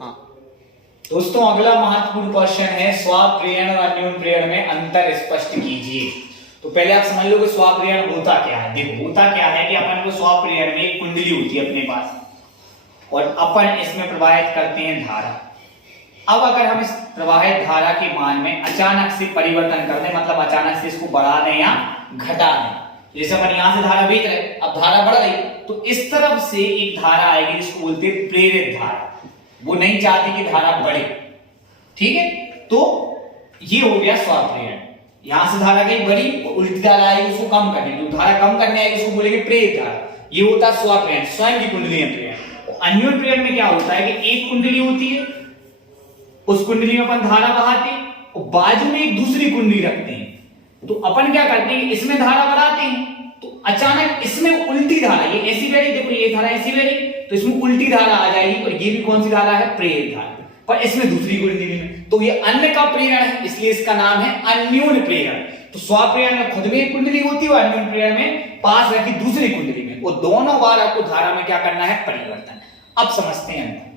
हाँ दोस्तों अगला महत्वपूर्ण क्वेश्चन है स्वाप्रेरण और अन्योन प्रेरण में अंतर स्पष्ट कीजिए। तो पहले आप समझ लो कि स्वाप्रेरण होता क्या है। देखो होता क्या है कि अपन को स्वाप्रेरण में एक कुंडली होती है अपने पास और अपन इसमें प्रवाहित करते हैं धारा। अब अगर हम इस प्रवाहित धारा के मान में अचानक से परिवर्तन कर दें, मतलब अचानक से इसको बढ़ा दें या घटा दें, जैसे अपन यहां से धारा भेज रहे, अब धारा बढ़ गई तो इस तरफ से एक धारा आएगी जिसको बोलते हैं प्रेरित धारा। वो नहीं चाहती कि धारा बढ़े, ठीक है। तो ये हो गया स्वाप्रेरण। यहां से धारा गई बढ़ी, उल्टी धारा आएगी उसको कम करने, जो धारा कम करने आएगी उसको बोलेंगे प्रेरित धारा। ये होता है स्वाप्रेरण, स्वयं की कुंडली में प्रेरण। अन्योन प्रेरण में क्या होता है कि एक कुंडली होती है, उस कुंडली में अपन धारा बहाते और बाजू में एक दूसरी कुंडली रखते हैं। तो अपन क्या करते हैं, इसमें धारा बढ़ाते हैं तो अचानक इसमें उल्टी धारा, ये ऐसी बह रही, देखो ये धारा ऐसी बह रही तो इसमें उल्टी धारा आ जाएगी और ये भी कौन सी धारा है, प्रेरित धारा, पर इसमें दूसरी कुंडली में। तो ये अन्य का प्रेरण है, इसलिए इसका नाम है अन्योन प्रेरण। तो स्वाप्रेरण में खुद में एक कुंडली होती है और अन्योन प्रेरण में पास रखी दूसरी कुंडली में, वो दोनों बार आपको धारा में क्या करना है, परिवर्तन। अब समझते हैं अंतर।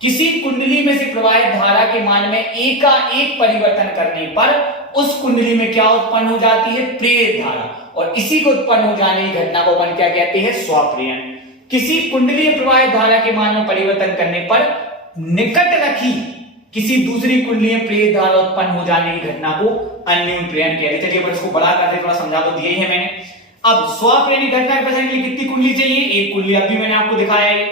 किसी कुंडली में से प्रवाहित धारा के मान में एकाएक परिवर्तन करने पर उस कुंडली में क्या उत्पन्न हो जाती है, प्रेरित धारा, और इसी को उत्पन्न हो जाने की घटना को अपन क्या कहते हैं, स्वाप्रेरण। किसी कुंडली में प्रवाहित धारा के मान में परिवर्तन करने पर निकट रखी किसी दूसरी कुंडली में प्रेरित धारा उत्पन्न हो जाने की घटना को अन्योन प्रेरण कहते हैं। चलिए इसको बड़ा करते थोड़ा समझा तो दिया ही है मैंने। अब स्वाप्रेरण की घटना के लिए कितनी कुंडली चाहिए, एक कुंडली। अभी मैंने आपको दिखाया है,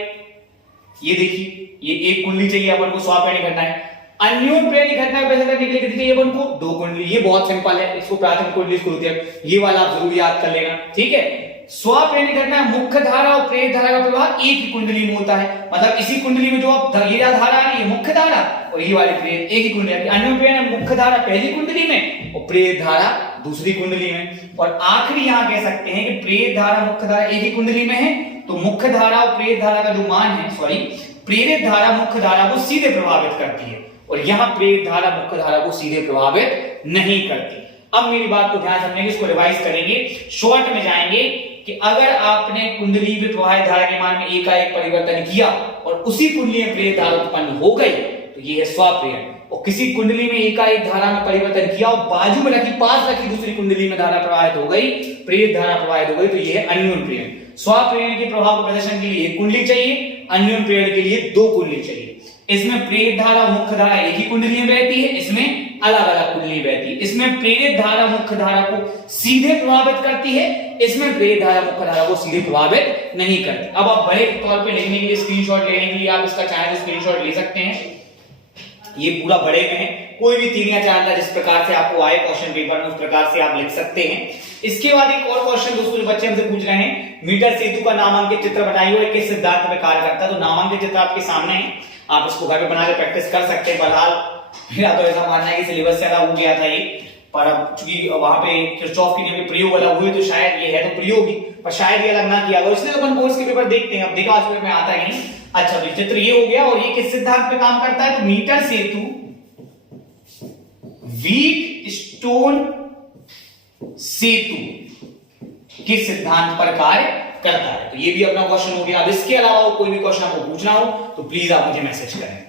ये देखिए ये एक कुंडली चाहिए अपन को स्वाप्रेरण घटना है। अन्योन प्रेरण की घटना को कैसे निकले कितनी चाहिए अपन को, दो कुंडली। ये बहुत सिंपल है, इसको प्राथमिक कुंडली इसको होती है, ये वाला आप जरूर याद कर लेना, ठीक है। स्वाप्रेरण की घटना मुख्य धारा और प्रेरित धारा का प्रवाह एक ही कुंडली में होता है, मतलब इसी कुंडली में जो अब ये धारा आ रही है मुख्य धारा और ये वाली प्रेरित, एक ही कुंडली। अन्योन प्रेरण में मुख्य धारा पहली कुंडली में और प्रेरित धारा दूसरी कुंडली में। और आखिरी यहां कह सकते हैं कि प्रेरित धारा मुख्य धारा एक ही कुंडली में है, तो मुख्य धारा और प्रेरित धारा का जो मान है, प्रेरित धारा मुख्य धारा को सीधे प्रभावित करती है और यहां प्रेरित धारा मुख्य धारा को सीधे प्रभावित नहीं करती। अब मेरी बात को ध्यान समझेंगे, इसको रिवाइज करेंगे, शॉर्ट में जाएंगे कि अगर आपने कुंडली में प्रवाहित धारा के मान में एकाएक परिवर्तन किया और उसी कुंडली में प्रेरित धारा उत्पन्न हो गई तो ये है स्वाप्रेरण। और किसी कुंडली में एकाएक धारा में परिवर्तन किया और बाजू में रखी, पास रखी दूसरी कुंडली में धारा प्रवाहित हो गई, प्रेरित धारा प्रवाहित हो गई, तो ये है अन्योन प्रेरण। स्वाप्रेरण के प्रभाव को प्रदर्शन के लिए एक कुंडली चाहिए, अन्योन प्रेरण के लिए दो कुंडली चाहिए। इसमें प्रेरित धारा मुख्य धारा एक ही कुंडली में बहती है, इसमें अलग अलग कुंडली बहती है। इसमें प्रेरित धारा मुख्य धारा को सीधे प्रभावित करती है, इसमें प्रेरित धारा मुख्य धारा को सीधे प्रभावित नहीं करती। अब आप बड़े तौर पे लिखने के लिए, स्क्रीनशॉट लेने के लिए आप इसका चाहे तो स्क्रीनशॉट ले सकते हैं, ये पूरा बड़े में है। कोई भी 3 या 4 जिस प्रकार से आपको आए क्वेश्चन पेपर में उस प्रकार से आप लिख सकते हैं। इसके बाद एक और क्वेश्चन दोस्तों बच्चे हमसे पूछ रहे हैं, मीटर सेतु का नामांकित चित्र बनाइए और किस सिद्धांत में कार्य करता है। तो नामांकित चित्र आपके सामने है, आप इसको घर पे बना के प्रैक्टिस कर सकते हैं। बहरहाल मेरा तो ऐसा मानना है कि सिलेबस से अलग हो गया था ये, पर अब चूंकि वहां पे किरचॉफ के नियम के प्रयोग अलग हुए तो शायद ये है तो प्रयोग ही, पर शायद ये अलग ना किया गया, इसलिए अपन बोर्ड्स के पेपर देखते हैं। अब देखा आज पेपर में आता है नहीं। अच्छा तो चित्र ये हो गया और ये किस सिद्धांत पे काम करता है, तो मीटर सेतु व्हीट स्टोन सेतु के सिद्धांत पर कार्य करता है। तो ये भी अपना क्वेश्चन हो गया। अब इसके अलावा कोई भी क्वेश्चन आपको पूछना हो तो प्लीज आप मुझे मैसेज करें।